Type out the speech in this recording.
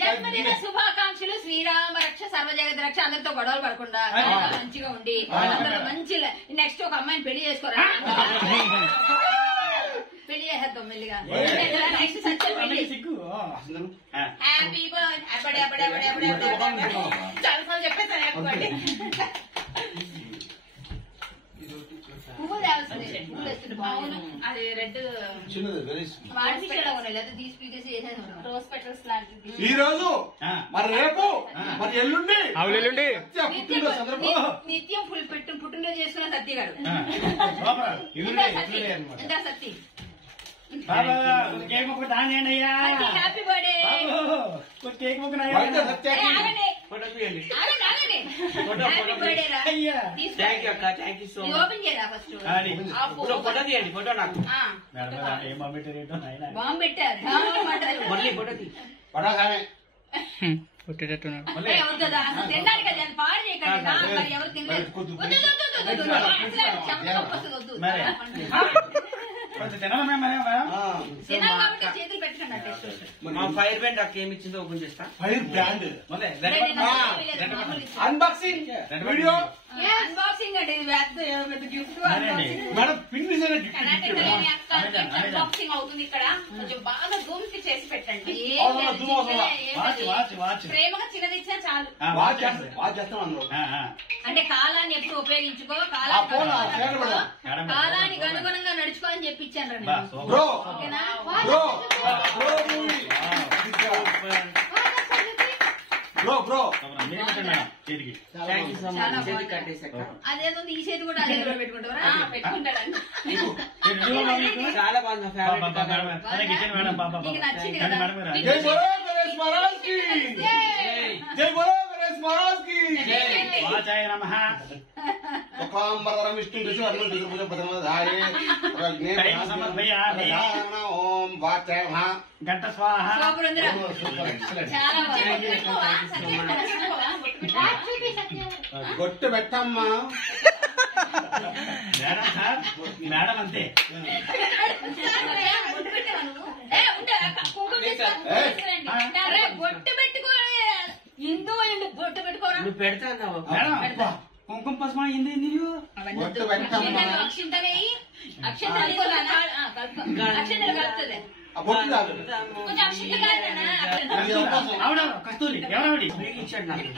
జన్మదిన శుభాకాంక్షలు. శ్రీరామ రక్ష సర్వజగత రక్ష. అందరితో గొడవలు పడకుండా మంచిగా ఉండి మంచి నెక్స్ట్ ఒక అమ్మాయిని పెళ్లి చేసుకోరా. పెళ్లి చేసేద్దాం మెల్లిగా. నెక్స్ట్ సత్య పెళ్లి. Happy birthday. చాలా సార్లు చెప్పేసాను. పువ్వులు తేవాల్సింది. పువ్వులు వేస్తుంటే బాగుంది. అది రెడ్ రోజ్ పెటల్స్ లాంటిది. ఈ రోజు మరి రేపు మరి ఎల్లుండి నిత్యం పుట్టినరోజు చేసుకున్న సత్య గారు. ఎంత సత్తి. Happy birthday. ఓపెన్ చేయరా ఫస్ట్. బాంబు పెట్టారు. తినడానికి కదా పాడు చేయకండి. ఎవరు తినలేదు. చేతులు పెట్టకండి. ఫైర్ బ్యాండ్ అక్క ఏమి ఇచ్చిందో ఓపెన్ చేస్తా. Fire brand unboxing video. Unboxing అంటే గిఫ్ట్ మేడం ఫినిష్ అన్బాక్సింగ్ అవుతుంది. ఇక్కడ కొంచెం బాగా జూమ్ కి చేసి పెట్టండి. ప్రేమగా చిన్నది ఇచ్చినా చాలు. అంటే కాలాన్ని ఎప్పుడు ఉపయోగించుకో. కాలానికి అనుగుణంగా నడుచుకో అని చెప్పి ఇచ్చాను. అదేదో ఈ చేతి కూడా అదే పెట్టుకుంటారా? పెట్టుకుంటాడండి. చాలా బాగుంది. నీకు నచ్చింది కదా. గంట స్వాహ. గొట్టు పెట్టమ్మా మేడం. సార్ మేడం అంతే. బొట్టు పెట్టుకోవాలి. హిందూ బొట్టు పెట్టుకోరా. నువ్వు పెడతా కుంకుమ పసుమ ఏంది అక్షింతలు కలుపుతుంది. కొంచెం అక్షింత కస్తూరి ఎవరావిడి ఇచ్చాడు నాకు.